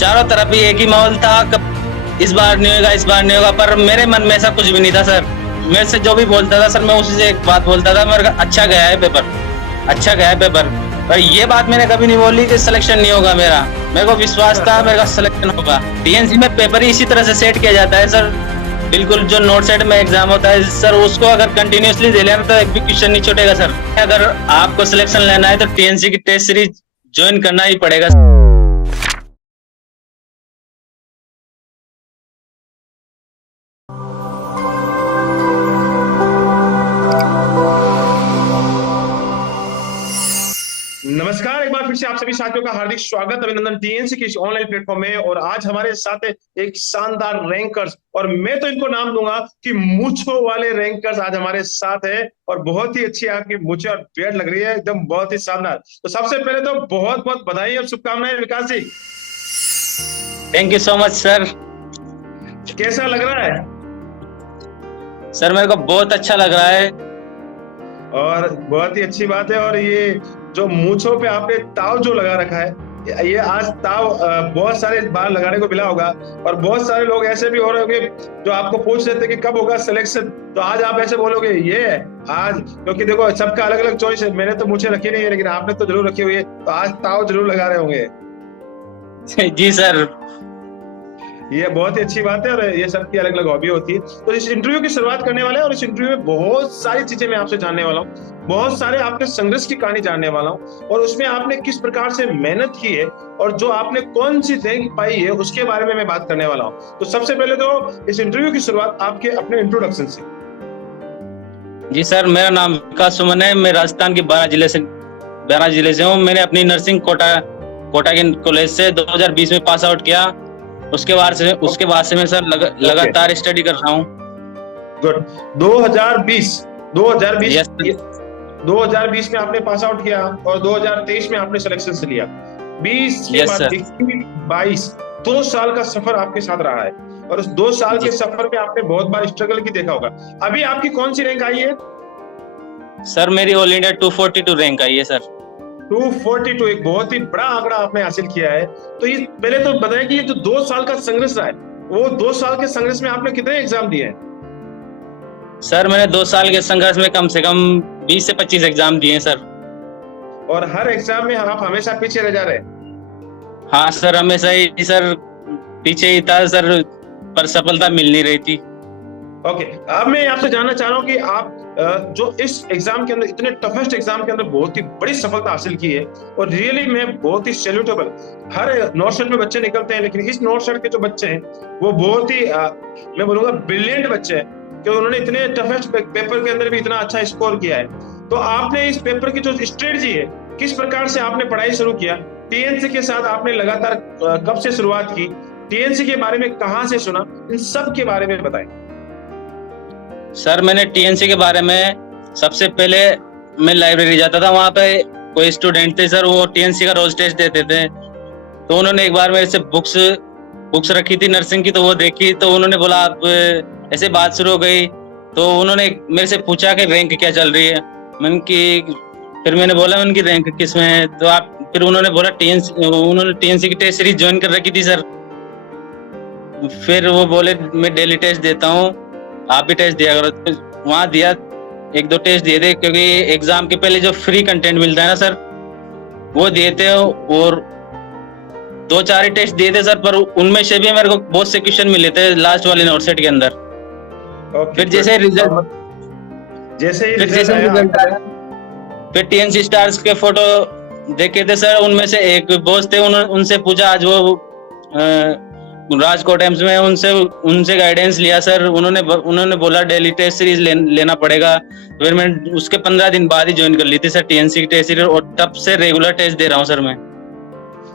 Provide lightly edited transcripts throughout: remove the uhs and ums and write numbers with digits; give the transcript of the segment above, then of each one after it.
चारों तरफ ही एक ही माहौल था, कब इस बार नहीं होगा, इस बार नहीं होगा, पर मेरे मन में ऐसा कुछ भी नहीं था सर। मेरे से जो भी बोलता था सर, मैं उसी से एक बात बोलता था, मेरे का अच्छा गया है पेपर, अच्छा गया है पेपर। पर ये बात मैंने कभी नहीं बोली कि सिलेक्शन नहीं होगा मेरा। मेरे को विश्वास था मेरे का सिलेक्शन होगा। टीएनसी में पेपर ही इसी तरह से सेट किया जाता है सर, बिल्कुल जो नोट सेट में एग्जाम होता है सर, उसको अगर कंटिन्यूअसली दे लेना तो एक भी क्वेश्चन नहीं छूटेगा सर। अगर आपको सिलेक्शन लेना है तो टीएनसी की टेस्ट सीरीज ज्वाइन करना ही पड़ेगा। नमस्कार, एक बार फिर से आप सभी साथियों का हार्दिक स्वागत, अभिनंदन टीएनसी की इस ऑनलाइन प्लेटफॉर्म में। और आज हमारे साथ है एक शानदार रैंकर्स, और मैं तो इनको नाम दूंगा कि मूंछों वाले रैंकर्स आज हमारे साथ है। और बहुत ही अच्छी आपकी मूंछें और बियर्ड लग रही है, एकदम बहुत ही शानदार। तो सबसे पहले तो बहुत बहुत बधाई और शुभकामनाएं Vikas ji. Thank you so much sir. कैसा लग रहा है? सर मेरे को बहुत अच्छा लग रहा है। और बहुत ही अच्छी बात है। और ये जो मूंछों पे आपने ताव जो लगा रखा है, ये आज ताव बहुत सारे बार लगाने को मिला होगा। और बहुत सारे लोग ऐसे भी हो रहे होंगे जो आपको पूछ रहे थे कि कब होगा सिलेक्शन, तो आज आप ऐसे बोलोगे ये आज, क्योंकि देखो सबका अलग अलग चॉइस है। मैंने तो मूंछें रखी नहीं है, लेकिन आपने तो जरूर रखी हुई है, तो आज ताव जरूर लगा रहे होंगे। जी सर। ये बहुत ही अच्छी बात है, और ये सबकी अलग अलग हॉबी होती है। तो इस इंटरव्यू की शुरुआत करने वाले हैं, और इस इंटरव्यू में बहुत सारी चीजें मैं आपसे जानने वाला हूँ, बहुत सारे आपके संघर्ष की कहानी जानने वाला हूँ, और उसमें आपने किस प्रकार से मेहनत की है और जो आपने कौन सी रैंक पाई है उसके बारे में मैं बात करने वाला हूँ। तो सबसे पहले तो इस इंटरव्यू की शुरुआत आपके अपने इंट्रोडक्शन से। जी सर, मेरा नाम विकास सुमन है। मैं राजस्थान के 12 जिले से हूँ। मैंने अपनी नर्सिंग कोटा के कॉलेज से 2020 में पास आउट किया। उसके बाद से मैं सर लगातार स्टडी कर रहा हूँ। गुड। 2020 यस 2020 में आपने पास आउट किया, और 2023 में आपने सिलेक्शन से लिया। 20 के यस बाद सर। 21, 22, 2 साल का सफर आपके साथ रहा है। और उस 2 साल के सफर में आपने बहुत बार स्ट्रगल की देखा होगा। अभी आपकी कौन सी रैंक आई है? सर मेरी ऑल इंडिया 242 रैंक आई है सर। 242, एक बहुत ही बड़ा आंकड़ा आपने हासिल किया है। तो ये पहले तो बताया कि ये जो 2 साल का संघर्ष रहा है, वो 2 साल के संघर्ष में आपने कितने एग्जाम दिए हैं? सर मैंने 2 साल के संघर्ष में कम से कम 20 से 25 एग्जाम दिए हैं सर। और हर एग्जाम में आप हमेशा पीछे रह जा रहे हैं? हाँ सर, हमेशा ही सर पीछे ही था सर, पर सफलता मिल नहीं रही थी। ओके, अब मैं आपसे जानना चाह रहा हूँ कि आप जो इस एग्जाम के अंदर, इतने टफेस्ट एग्जाम के अंदर बहुत ही बड़ी सफलता हासिल की है, और रियली में बहुत ही सैल्यूटेबल। हर नॉर्थ साइड में बच्चे निकलते हैं, लेकिन इस नॉर्थ साइड के जो बच्चे हैं वो बहुत ही मैं बोलूंगा ब्रिलियंट बच्चे हैं, क्योंकि उन्होंने इतने टफेस्ट पेपर के अंदर भी इतना अच्छा स्कोर किया है। तो आपने इस पेपर की जो स्ट्रेटजी है, किस प्रकार से आपने पढ़ाई शुरू किया? टीएनसी के साथ आपने लगातार कब से शुरुआत की? टीएनसी के बारे में कहाँ से सुना? इन सब के बारे में बताएं। सर मैंने टीएनसी के बारे में सबसे पहले मैं लाइब्रेरी जाता था, वहाँ पे कोई स्टूडेंट थे सर, वो टीएनसी का रोज टेस्ट देते थे। तो उन्होंने एक बार मेरे से बुक्स रखी थी नर्सिंग की, तो वो देखी, तो उन्होंने बोला आप, ऐसे बात शुरू हो गई। तो उन्होंने मेरे से पूछा कि रैंक क्या चल रही है। फिर मैंने बोला उनकी रैंक किस में है, तो फिर उन्होंने बोला उन्होंने टीएनसी की टेस्ट सीरीज ज्वाइन कर रखी थी सर। फिर वो बोले मैं डेली टेस्ट देता हूँ, आप भी टेस्ट दिया करो। तो वहाँ दिया, 1-2 टेस्ट दिए थे, क्योंकि एग्जाम के पहले जो फ्री कंटेंट मिलता है ना सर, वो दिए थे। और 2-4 ही टेस्ट दिए थे सर, पर उनमें से भी मेरे को बहुत से क्वेश्चन मिले थे लास्ट वाले नोट सेट के अंदर। फिर जैसे रिजल्ट आया, फिर टीएनसी स्टार्स के फोटो देखे थे सर। उनमें से एक बॉस थे, उनसे पूछा, आज वो राजकोट एम्स में उनसे गाइडेंस लिया सर। उन्होंने बोला डेली टेस्ट सीरीज लेना पड़ेगा। फिर मैंने उसके 15 दिन बाद ही ज्वाइन कर ली थी सर टीएनसी की टेस्ट सीरीज, और तब से रेगुलर टेस्ट दे रहा हूँ सर मैं।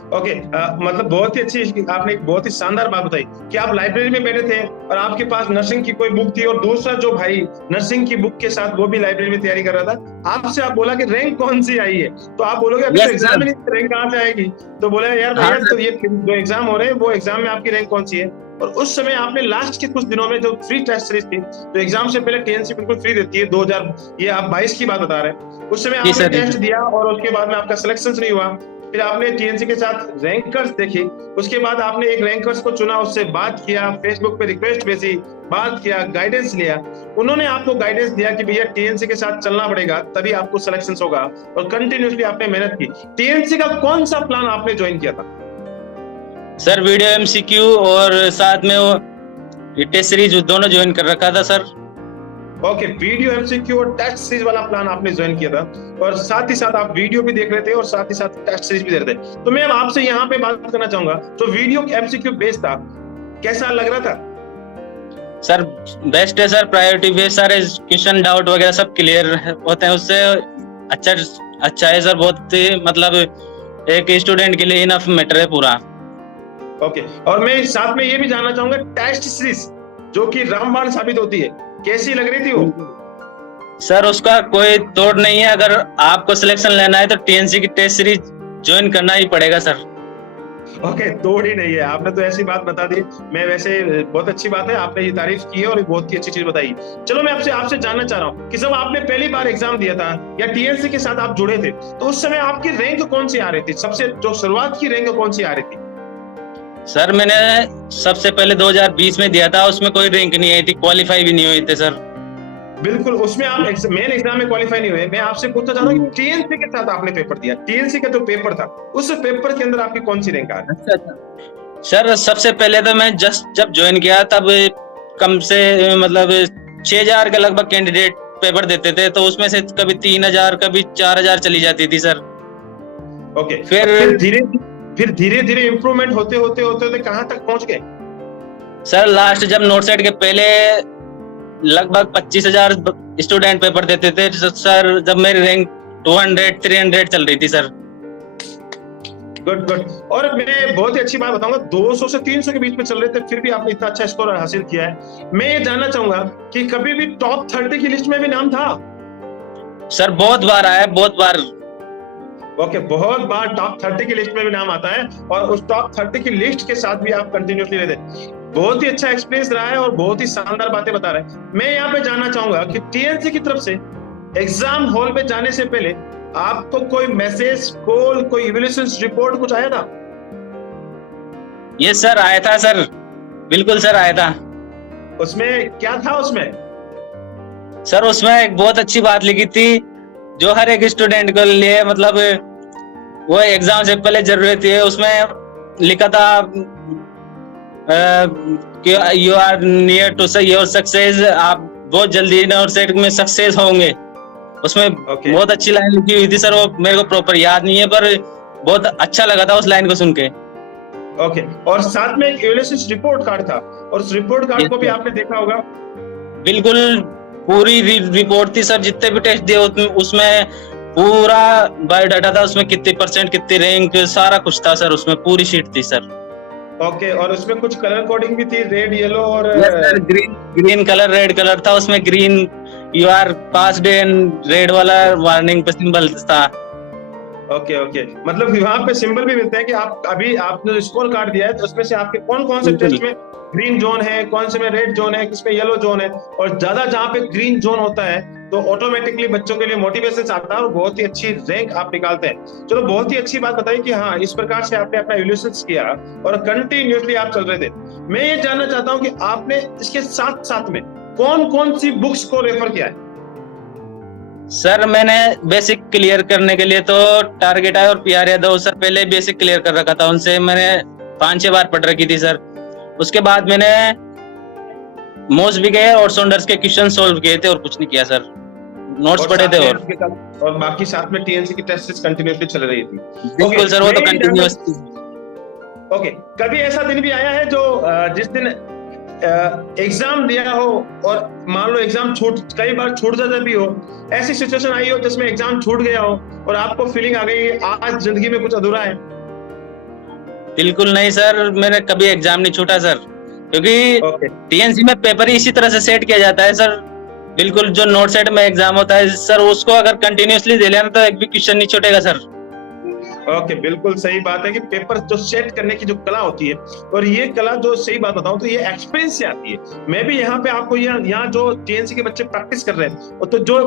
ओके, मतलब बहुत ही अच्छी, आपने एक बहुत ही शानदार बात बताई कि आप लाइब्रेरी में बैठे थे और आपके पास नर्सिंग की कोई बुक थी, और दूसरा जो भाई नर्सिंग की बुक के साथ वो भी लाइब्रेरी में तैयारी कर रहा था। आपसे आप बोला कि रैंक कौन सी आई है, तो आप बोलोगे अभी तो एग्जाम में नहीं, रैंक कहाँ से आएगी? तो बोला यार भैया, तो ये जो एग्जाम हो रहे हैं वो एग्जाम में आपकी रैंक कौन सी है? और उस समय आपने लास्ट के कुछ दिनों में जो फ्री टेस्ट सीरीज थी, तो एग्जाम से पहले टीएनसी बिल्कुल फ्री देती है, 2000 ये आप 22 की बात बता रहे हैं, उस समय आपने टेस्ट दिया और उसके बाद में आपका सिलेक्शन नहीं हुआ। फिर आपने टीएनसी के साथ रैंकर्स देखे, उसके बाद आपने एक रैंकर्स को चुना, उससे बात किया, फेसबुक पे रिक्वेस्ट भेजी, बात किया, गाइडेंस लिया, उन्होंने आपको गाइडेंस दिया कि भैया टीएनसी के साथ चलना पड़ेगा तभी आपको सिलेक्शन होगा, और कंटिन्यूसली आपने मेहनत की। टीएनसी का कौन सा प्लान आपने ज्वाइन किया था? सर वीडियो एमसीक्यू और साथ में वो टेस्ट सीरीज दोनों ज्वाइन कर रखा था सर। ओके, वीडियो एमसीक्यू और टेस्ट सीरीज वाला प्लान आपने ज्वाइन किया था, और साथ ही साथ आप वीडियो भी देख रहे थे और साथ ही साथ टेस्ट सीरीज भी दे रहे थे। तो मैं अब आपसे यहाँ पे बात करना चाहूंगा, जो वीडियो एमसीक्यू बेस्ड था, कैसा लग रहा था? सर बेस्ट है सर, प्रायोरिटी बेस्ड, सारे क्वेश्चन डाउट वगैरह सब क्लियर होते हैं उससे। अच्छा है सर, बहुत मतलब एक स्टूडेंट के लिए इनफ मैटर है पूरा। ओके, और मैं साथ में ये भी जानना चाहूंगा, टेस्ट सीरीज जो कि रामबाण साबित होती है, कैसी लग रही थी वो? सर उसका कोई तोड़ नहीं है, अगर आपको सिलेक्शन लेना है तो टीएनसी की टेस्ट सीरीज ज्वाइन करना ही पड़ेगा सर। ओके, तोड़ ही नहीं है, आपने तो ऐसी बात बता दी। मैं वैसे बहुत अच्छी बात है, आपने ये तारीफ की है और बहुत ही अच्छी चीज बताई। चलो मैं आपसे जानना चाह रहा हूँ कि जब आपने पहली बार एग्जाम दिया था या टीएनसी के साथ आप जुड़े थे, तो उस समय आपकी रैंक कौन सी आ रही थी? सबसे जो शुरुआत की रैंक कौन सी आ रही थी? सर मैंने सबसे पहले 2020 में दिया था, उसमें कोई रैंक नहीं आई थी, क्वालिफाई भी नहीं हुई थे सर। बिल्कुल, उसमें आप मेन एग्जाम में क्वालिफाई नहीं हुए। मैं आपसे पूछना चाह रहा हूँ कि टीएनसी के साथ आपने पेपर दिया, टीएनसी का जो पेपर था, उस पेपर के अंदर आपकी कौन सी रैंक आ रही? अच्छा सर, सबसे पहले तो मैं जब ज्वाइन किया तब कम से मतलब 6000 के लगभग कैंडिडेट पेपर देते थे, तो उसमें से कभी 3000 कभी 4000 चली जाती थी सर। ओके, फिर धीरे धीरे इम्प्रूवमेंट होते कहां तक पहुंच गए? सर लास्ट जब नोट सेट के पहले लगभग 25000 स्टूडेंट पेपर देते थे सर, जब मेरी रैंक 200-300 चल रही थी सर। गुड। और मैं बहुत ही अच्छी बात बताऊंगा, 200 से 300 के बीच में चल रहे थे, फिर भी आपने इतना अच्छा स्कोर हासिल किया है। मैं ये जानना चाहूंगा कि कभी भी टॉप 30 की लिस्ट में भी नाम था? सर बहुत बार आया, बहुत बार। ओके, बहुत बार टॉप 30 की लिस्ट में भी नाम आता है, और उस टॉप 30 की लिस्ट के साथ भी आप कंटिन्यूसली रहते हैं। बहुत ही अच्छा एक्सपीरियंस रहा है और बहुत ही शानदार बातें बता रहे हैं। मैं यहाँ पे जानना चाहूंगा कि टीएनसी की तरफ से एग्जाम हॉल में जाने से पहले आपको कोई मैसेज, कॉल, कोई इवैल्यूएशन रिपोर्ट कुछ आया था? ये सर आया था सर, बिल्कुल सर आया था। उसमें क्या था? उसमें सर उसमें एक बहुत अच्छी बात लिखी थी जो हर एक स्टूडेंट के लिए मतलब वो एग्जाम से पहले जरूरत है। उसमें लिखा था कि you are near to your success, आप बहुत जल्दी नोट सेट में सक्सेस होंगे। उसमें बहुत अच्छी लाइन लिखी हुई थी सर, वो मेरे को प्रॉपर याद नहीं है, पर बहुत अच्छा लगा था उस लाइन को सुन के। ओके, और साथ में एक इवैल्यूएशन रिपोर्ट कार्ड था, और उस रिपोर्ट कार्ड को भी आपने देखा होगा? बिल्कुल, पूरी रिपोर्ट थी सर, जितने भी टेस्ट दिए उसमें पूरा बायोडाटा था, उसमें कितने परसेंट, कितनी रैंक, सारा कुछ था सर, उसमें पूरी शीट थी सर। ओके, और उसमें कुछ कलर कोडिंग भी थी, रेड, येलो और ग्रीन कलर, रेड कलर था। उसमें green you are passed and red वाला वार्निंग पे सिंबल था। ओके, मतलब वहां पे सिंबल भी मिलते हैं कि आप अभी आपने जो स्कोर कार्ड दिया है, तो उसमें से आपके कौन से टेस्ट में ग्रीन जोन है, कौन से में रेड जोन है, किसमें येलो जोन है, और ज्यादा जहां पे ग्रीन जोन होता है तो ऑटोमेटिकली बच्चों के लिए मोटिवेशन आता है और बहुत ही अच्छी रैंक आप निकालते हैं। चलो, बहुत ही अच्छी बात बताई कि हाँ, इस प्रकार से आपने अपना इवैल्यूएशन किया और कंटिन्यूसली आप चल रहे थे। मैं ये जानना चाहता हूँ कि आपने इसके साथ में कौन सी बुक्स को रेफर किया है? सर मैंने बेसिक क्लियर करने के लिए तो टारगेट आया और पीआर यादव सर पहले बेसिक क्लियर कर रखा था, उनसे मैंने 5-6 बार पढ़ रखी थी सर। उसके बाद मैंने मोस्टबी के और सॉन्डर्स के क्वेश्चन सॉल्व किए थे और कुछ नहीं किया सर, नोट्स पढ़े थे। और बाकी साथ में टीएनसी की टेस्ट कंटिन्यूसली चल रही थी? बिल्कुल सर, वो तो कंटिन्यूअस। ओके, कभी ऐसा दिन भी आया है जो जिस दिन एग्जाम दिया हो और मान लो एग्जाम कई बार छूट जाता भी हो, ऐसी सिचुएशन आई हो जिसमें एग्जाम छूट गया हो और आपको फीलिंग आ गई आज जिंदगी में कुछ अधूरा है? बिल्कुल नहीं सर, मैंने कभी एग्जाम नहीं छूटा सर, क्योंकि टीएनसी में पेपर ही इसी तरह से सेट किया जाता है सर। बिल्कुल, जो नोट सेट में एग्जाम होता है सर, उसको अगर कंटिन्यूअसली दे लेना तो एक भी क्वेश्चन नहीं छूटेगा सर। ओके, बिल्कुल सही बात है कि पेपर जो सेट करने की जो कला होती है, और ये कला जो सही बात बताऊं तो ये एक्सपीरियंस से आती है। मैं भी यहाँ पे आपको यहाँ जो टीएनसी के बच्चे प्रैक्टिस कर रहे हैं, तो जो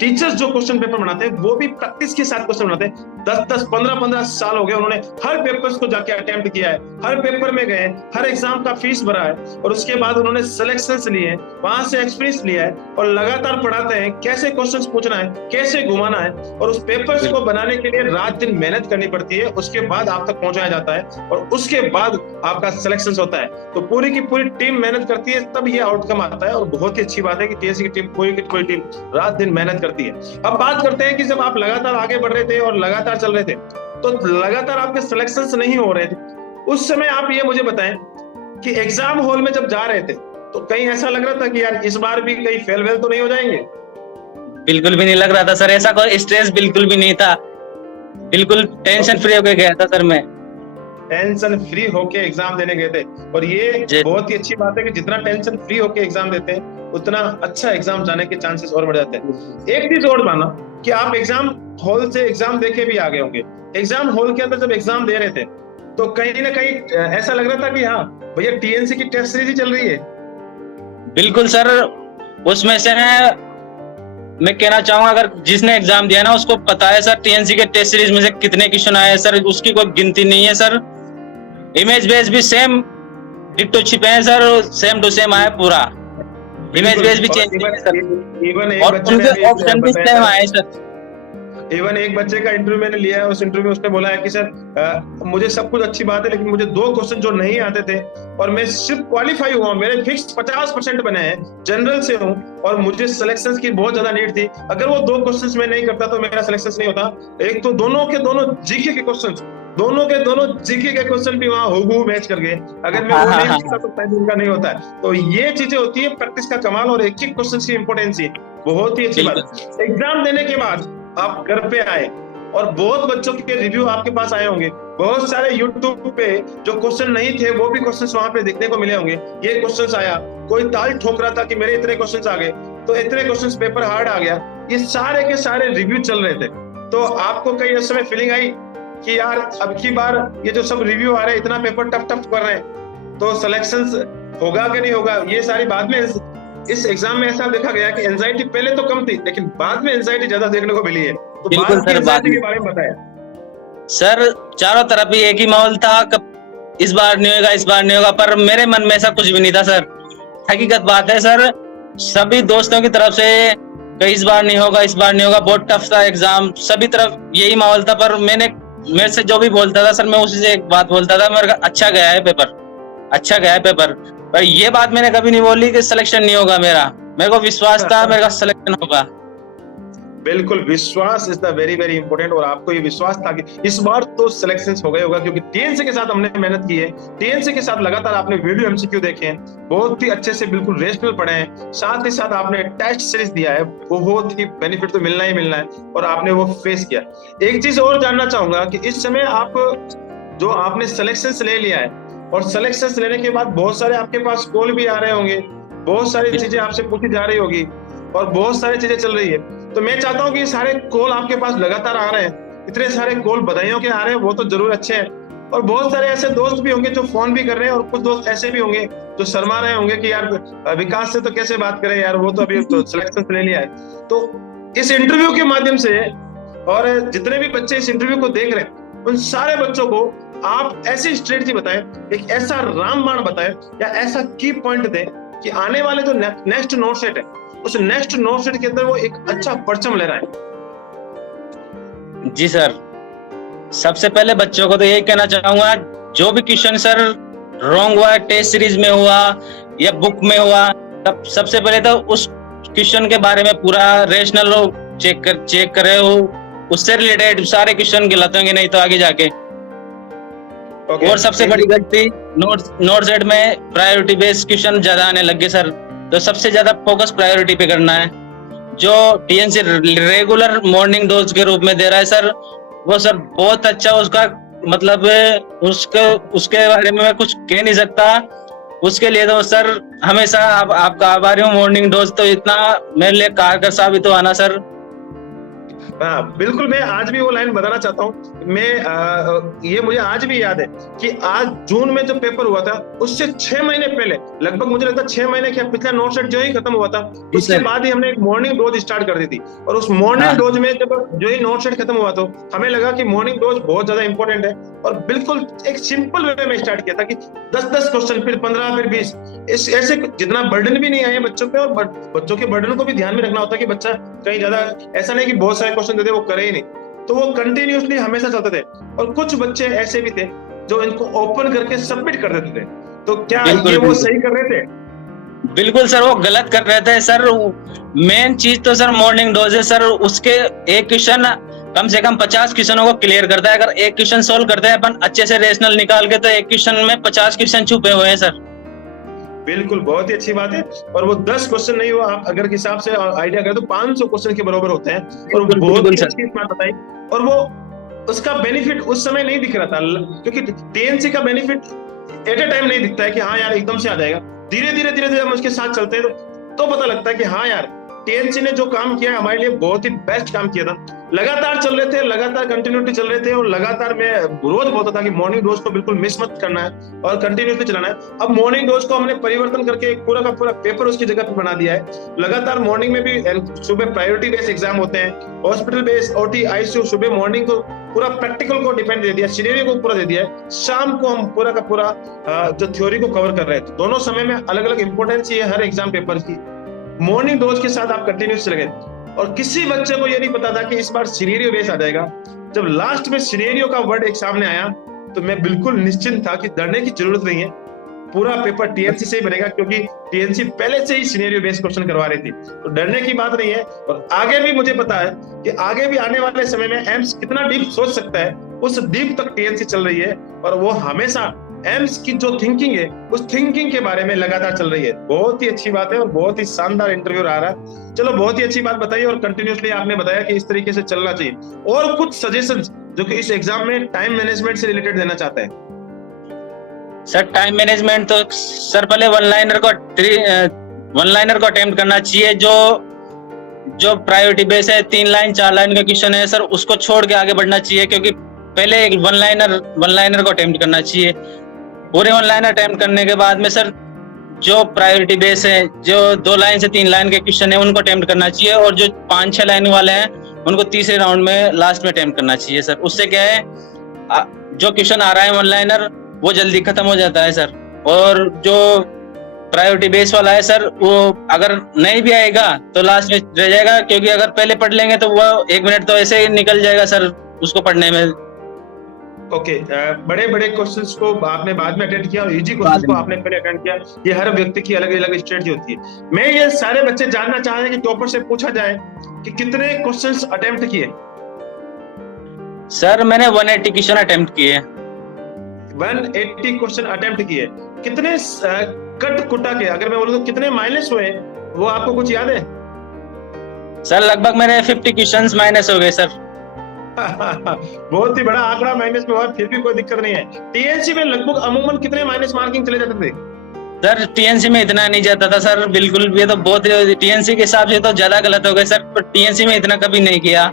टीचर्स जो क्वेश्चन पेपर बनाते हैं वो भी प्रैक्टिस के साथ क्वेश्चन बनाते हैं। 10-10, 15-15 साल हो गए, उन्होंने हर पेपर्स को जाके अटेम्प्ट किया है, हर पेपर में गए, हर एग्जाम का फीस भरा है और उसके बाद उन्होंने सिलेक्शंस लिए हैं, वहां से एक्सपीरियंस लिया है और लगातार पढ़ाते हैं कैसे क्वेश्चंस पूछना है, कैसे घुमाना है और उस पेपर्स को बनाने के लिए रात दिन मेहनत करनी पड़ती है। उसके बाद आप तक पहुंचाया जाता है और उसके बाद आपका सिलेक्शन होता है। तो पूरी की पूरी टीम मेहनत करती है, तब ये आउटकम आता है और बहुत ही अच्छी बात है कि टीएससी की टीम, पूरी की पूरी टीम रात दिन मेहनत करती है। अब बात करते हैं कि जब आप लगातार आगे बढ़ रहे थे और लगातार चल रहे थे, तो लगातार आपके सिलेक्शंस नहीं हो रहे थे, उस समय आप ये मुझे बताएं कि एग्जाम हॉल में जब जा रहे थे तो कहीं ऐसा लग रहा था कि यार इस बार भी कहीं फेल वेल तो नहीं हो जाएंगे? बिल्कुल भी नहीं लग रहा था सर, ऐसा कोई स्ट्रेस बिल्कुल भी नहीं था, बिल्कुल टेंशन फ्री होके गया था सर मैं। टेंशन फ्री होके एग्जाम देने गए थे और ये बहुत ही अच्छी बात है कि जितना टेंशन फ्री होके एग्जाम देते हैं उतना अच्छा एग्जाम जाने के चांसेस और बढ़ जाते हैं। एक चीज और माना कि आप एग्जाम हॉल से एग्जाम देके भी आ गए होंगे, एग्जाम हॉल के अंदर जब एग्जाम दे रहे थे तो कहीं ना कहीं ऐसा लग रहा था कि हाँ भैया टीएनसी की टेस्ट सीरीज ही चल रही है। बिल्कुल सर, उसमें से मैं कहना चाहूंगा अगर जिसने एग्जाम दिया ना उसको पता है सर टीएनसी के टेस्ट सीरीज में से कितने क्वेश्चन आए सर, उसकी कोई गिनती नहीं है सर। इमेज बेस भी सेम डिट्टो छिपे हैं सर, सेम टू सेम आया पूरा, इमेज बेस भी चेंज नहीं है सर, इवन एक और बच्चे उनके ऑप्शन भी सेम आए सर। इवन एक बच्चे का इंटरव्यू मैंने लिया है, उस इंटरव्यू में उसने बोला है कि सर मुझे सब कुछ अच्छी बात है लेकिन मुझे 2 क्वेश्चन जो नहीं आते थे और मैं सिर्फ क्वालिफाई हुआ, मेरे फिक्स 50% बने हैं, जनरल से हूं और मुझे सिलेक्शंस की बहुत ज्यादा नीड थी, अगर वो 2 क्वेश्चंस मैं नहीं करता तो मेरा सिलेक्शन नहीं होता। एक तो दोनों के दोनों जीके के क्वेश्चंस, दोनों के दोनों जीके के क्वेश्चन भी वहां हूबहू मैच कर गए, अगर मैं वो नहीं लिखता तो शायद उनका नहीं होता है। तो ये चीजें होती है प्रैक्टिस का कमाल और एक एक क्वेश्चन की इंपोर्टेंस ही बहुत ही अच्छी बात। एग्जाम देने के बाद आप घर पे आए और बहुत बच्चों के रिव्यू आपके पास आए होंगे, बहुत सारे यूट्यूब पे जो क्वेश्चन नहीं थे वो भी क्वेश्चंस वहां पे देखने को मिले होंगे। ये क्वेश्चंस आया, कोई ताल ठोक रहा था कि मेरे इतने क्वेश्चंस आ गए, तो इतने क्वेश्चंस पेपर हार्ड आ गया, ये सारे के सारे रिव्यू चल रहे थे। तो आपको कहीं उस समय फीलिंग आई कि यार अब की बार ये जो सब रिव्यू आ रहे हैं, इतना पेपर टफ टफ कर रहे हैं तो सिलेक्शंस होगा कि नहीं होगा? ये सारी बाद में इस एग्जाम में ऐसा देखा गया कि एंजाइटी पहले तो कम थी लेकिन बाद में एंजाइटी ज्यादा देखने को मिली है, तो बाद की एंजाइटी के बारे में बताया। सर चारों तरफ ही एक ही माहौल था, कब इस बार नहीं होगा, इस बार नहीं होगा, पर मेरे मन में ऐसा कुछ भी नहीं था सर। हकीकत बात है सर, सभी दोस्तों की तरफ से कई इस बार नहीं होगा, इस बार नहीं होगा, बहुत टफ था एग्जाम, सभी तरफ यही माहौल था। पर मेरे से जो भी बोलता था सर, मैं उसी से एक बात बोलता था, मेरा अच्छा गया है पेपर, अच्छा गया है पेपर। पर ये बात मैंने कभी नहीं बोली कि सिलेक्शन नहीं होगा मेरा, मेरे को विश्वास था मेरा सिलेक्शन होगा। बिल्कुल, विश्वास is the very very important और आपको ये विश्वास था कि इस बार तो सिलेक्शन हो गया होगा, क्योंकि टीएनसी के साथ हमने मेहनत की है, टीएनसी के साथ लगातार आपने वीडियो एमसीक्यू देखे हैं, बहुत ही अच्छे से बिल्कुल रेशनल पढ़े हैं, साथ ही साथ आपने टेस्ट सीरीज दिया है, बहुत ही बेनिफिट तो मिलना ही मिलना है और आपने वो फेस किया। एक चीज और जानना चाहूंगा कि इस समय आप जो आपने सिलेक्शन ले लिया है और सिलेक्शन लेने के बाद बहुत सारे आपके पास कॉल भी आ रहे होंगे, बहुत सारी चीजें आपसे पूछी जा रही होगी और बहुत सारी चीजें चल रही है, तो मैं चाहता हूं कि ये सारे कॉल आपके पास लगातार आ रहे हैं, इतने सारे कॉल बधाइयों के आ रहे हैं, वो तो जरूर अच्छे हैं, और बहुत सारे ऐसे दोस्त भी होंगे जो फोन भी कर रहे हैं और कुछ दोस्त ऐसे भी होंगे जो शर्मा रहे होंगे कि यार विकास से तो कैसे बात करें यार, वो तो अभी तो सिलेक्शन ले लिया है। तो इस इंटरव्यू के माध्यम से और जितने भी बच्चे इस इंटरव्यू को देख रहे हैं उन सारे बच्चों को आप ऐसी स्ट्रेटजी बताएं, एक ऐसा रामबाण बताएं या ऐसा की पॉइंट दें कि आने वाले जो नेक्स्ट नोट सेट है उस नेक्स्ट नोट सेट के अंदर वो एक अच्छा परचम ले रहा है। जी सर, सबसे पहले बच्चों को तो यही कहना चाहूंगा, जो भी क्वेश्चन सर रॉन्ग हुआ, टेस्ट सीरीज में हुआ या बुक में हुआ, तब सबसे पहले तो उस क्वेश्चन के बारे में पूरा रेशनल चेक करे हो, उससे रिलेटेड सारे क्वेश्चन गलत होंगे नहीं तो आगे जाके। और सबसे बड़ी गलती नोट सेट में प्रायोरिटी बेस्ड क्वेश्चन ज्यादा आने लग गए सर, तो सबसे ज्यादा फोकस प्रायोरिटी पे करना है। जो टीएनसी रेगुलर मॉर्निंग डोज के रूप में दे रहा है सर, वो सर बहुत अच्छा, उसका मतलब उसके बारे में मैं कुछ कह नहीं सकता, उसके लिए तो सर हमेशा आपका आभारी हूँ। मॉर्निंग डोज तो इतना मेरे लिए कारगर साबित हुआ ना सर, हाँ, बिल्कुल मैं आज भी वो लाइन बताना चाहता हूँ। ये मुझे आज भी याद है कि आज जून में जो पेपर हुआ था उससे 6 महीने पहले, लगभग मुझे लगता है 6 महीने क्या, पिछला नोट सेट जो ही खत्म हुआ था जी उसके सर। बाद ही हमने एक मॉर्निंग डोज स्टार्ट कर दी थी। और उस मॉर्निंग हाँ डोज में जब जो ही नोट सेट खत्म हुआ तो हमें लगा कि मॉर्निंग डोज बहुत ज्यादा इंपॉर्टेंट है, और बिल्कुल एक सिंपल वे में स्टार्ट किया था कि 10-10 क्वेश्चन, फिर 15, फिर 20, इस ऐसे जितना बर्डन भी नहीं आए बच्चों पे, और बच्चों के बर्डन को भी ध्यान में रखना होता है कि बच्चा कहीं ज्यादा ऐसा नहीं कि बहुत सारे क्वेश्चन देते वो करे ही नहीं, तो वो कंटिन्यूअसली हमेशा चलते थे। और कुछ बच्चे ऐसे भी थे जो इनको ओपन करके सबमिट कर देते थे। तो क्या बिल्कुल ये वो बिल्कुल सही कर रहे थे? बिल्कुल सर, वो गलत कर रहे थे सर। मेन चीज तो सर मॉर्निंग डोज है सर। उसके एक क्वेश्चन कम से कम 50 क्वेश्चनों को क्लियर करता है। अगर एक क्वेश्चन सोल्व करते हैं अपन अच्छे से रेशनल निकाल के, तो एक क्वेश्चन में 50 क्वेश्चन छुपे हुए हैं सर। बिल्कुल, बहुत ही अच्छी बात है। और वो 10 क्वेश्चन नहीं हुआ, आप अगर हिसाब से आइडिया करें तो 500 क्वेश्चन के बराबर होते हैं। और बिल्कुल बहुत बिल्कुल ही सर। अच्छी बात बताई। और वो उसका बेनिफिट उस समय नहीं दिख रहा था, क्योंकि टीएनसी का बेनिफिट एट ए टाइम नहीं दिखता है कि हाँ यार एकदम से आ जाएगा। धीरे धीरे धीरे धीरे हम उसके साथ चलते हैं तो पता लगता है कि हाँ यार, टीएनसी ने जो काम किया हमारे लिए बहुत ही बेस्ट काम किया था। लगातार चल रहे थे, लगातार कंटिन्यूटी चल रहे थे, और लगातार मैं रोज बोलता था कि मॉर्निंग डोज को बिल्कुल मिस मत करना है और कंटिन्यूसली चलाना है। अब मॉर्निंग डोज को हमने परिवर्तन करके एक पूरा का पूरा पेपर उसकी जगह पर बना दिया है। लगातार मॉर्निंग में भी, सुबह प्रायोरिटी बेस्ड एग्जाम होते हैं, हॉस्पिटल बेस्ड, ओटी, आईसीयू, सुबह मॉर्निंग को पूरा प्रैक्टिकल को डिपेंड दे दिया, सिनेरियो को पूरा दे दिया है। शाम को हम पूरा का पूरा जो थ्योरी को कवर कर रहे हैं। दोनों समय में अलग अलग इंपॉर्टेंस है हर एग्जाम पेपर की। मॉर्निंग डोज के साथ आप कंटिन्यूस चले गए, और किसी बच्चे को ये नहीं पता था कि इस बार सिनेरियो बेस आ जाएगा। जब लास्ट में सिनेरियो का वर्ड एक सामने आया तो मैं बिल्कुल निश्चिंत था कि डरने की जरूरत नहीं है, पूरा पेपर टीएनसी से ही बनेगा, क्योंकि टीएनसी पहले से ही सिनेरियो बेस्ड क्वेश्चन करवा रही थी, तो डरने की बात नहीं है। और आगे भी मुझे पता है कि आगे भी आने वाले समय में एम्स कितना डीप सोच सकता है, उस डीप तक टीएनसी चल रही है। और वो हमेशा एम्स की जो थिंकिंग है उस थिंकिंग के बारे में लगातार चल रही है। बहुत ही अच्छी बात है और बहुत ही शानदार इंटरव्यू आ रहा है। चलो, बहुत ही अच्छी बात बताई, और कंटिन्यूसली आपने बताया कि इस तरीके से चलना चाहिए। और कुछ सजेशंस जो कि इस एग्जाम में टाइम मैनेजमेंट से रिलेटेड देना चाहते हैं? सर टाइम मैनेजमेंट तो सर पहले वन लाइनर को अटेम्प्ट करना चाहिए। जो प्रायोरिटी बेस है, 3 लाइन 4 लाइन का क्वेश्चन है सर, उसको छोड़ के आगे बढ़ना चाहिए, क्योंकि पहले एक वन लाइनर को अटेम्प्ट करना चाहिए। पूरे वन लाइनर अटेम्प्ट करने के बाद में सर जो प्रायोरिटी बेस है, जो 2 लाइन से 3 लाइन के क्वेश्चन है, उनको अटेम्प्ट करना चाहिए। और जो 5-6 लाइन वाले हैं उनको तीसरे राउंड में लास्ट में अटेम्प्ट करना चाहिए सर। उससे क्या है, जो क्वेश्चन आ रहा है वन लाइनर वो जल्दी खत्म हो जाता है सर। और जो प्रायोरिटी बेस वाला है सर, वो अगर नहीं भी आएगा तो लास्ट में रह जाएगा, क्योंकि अगर पहले पढ़ लेंगे तो वो 1 मिनट तो ऐसे ही निकल जाएगा सर उसको पढ़ने में। ओके, बड़े बड़े क्वेश्चंस को आपने बाद में अटेंड किया और इजी क्वेश्चंस को आपने पहले अटेंड किया। ये हर व्यक्ति की अलग अलग स्ट्रेटजी होती है। मैं ये सारे बच्चे जानना चाह रहे हैं कि टॉपर से पूछा जाए कि कितने क्वेश्चंस अटेम्प्ट किए? सर मैंने 180 क्वेश्चन अटेम्प्ट किए। 180 क्वेश्चन अटेम्प्ट किए। कितने कट कुटा के अगर मैं बोलूं तो कितने माइनस हुए, वो आपको कुछ याद है? सर लगभग मेरे 50 क्वेश्चंस माइनस हो गए सर। बहुत ही बड़ा आंकड़ा माइनस में हुआ, फिर भी कोई दिक्कत नहीं है। टीएनसी में लगभग अमूमन कितने माइनस मार्किंग चले जाते थे? सर टीएनसी में इतना नहीं जाता था सर, बिल्कुल भी। तो बहुत टीएनसी के हिसाब से तो ज्यादा गलत हो गए सर, पर टीएनसी में इतना कभी नहीं किया।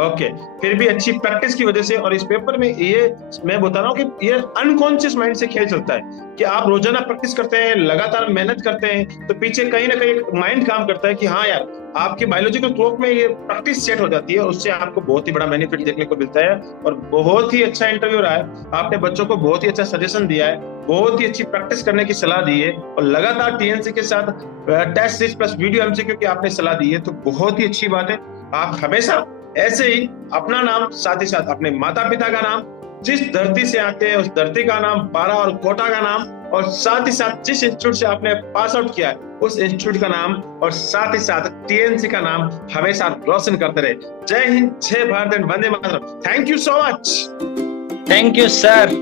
ओके, फिर भी अच्छी प्रैक्टिस की वजह से। और इस पेपर में ये मैं बता रहा हूँ कि ये अनकॉन्शियस माइंड से खेल चलता है कि आप रोजाना प्रैक्टिस करते हैं, लगातार मेहनत करते हैं, तो पीछे कहीं ना कहीं माइंड काम करता है कि हाँ यार, आपके बायोलॉजिकल क्लॉक में ये प्रैक्टिस सेट हो जाती है, और उससे आपको बहुत ही बड़ा बेनिफिट देखने को मिलता है। और बहुत ही अच्छा इंटरव्यू रहा है, आपने बच्चों को बहुत ही अच्छा सजेशन दिया है, बहुत ही अच्छी प्रैक्टिस करने की सलाह दी है, और लगातार टीएनसी के साथ test series plus video MCQ की आपने सलाह दी है, तो बहुत ही अच्छी बात है। आप हमेशा ऐसे ही अपना नाम, साथ ही साथ अपने माता पिता का नाम, जिस धरती से आते हैं उस धरती का नाम, पारा और कोटा का नाम, और साथ ही साथ जिस इंस्टीट्यूट से आपने पास आउट किया है उस इंस्टीट्यूट का नाम, और साथ ही साथ टीएनसी का नाम हमेशा रोशन करते रहे। जय हिंद, जय Bharat and Vande Mataram. Thank you so much. Thank you sir.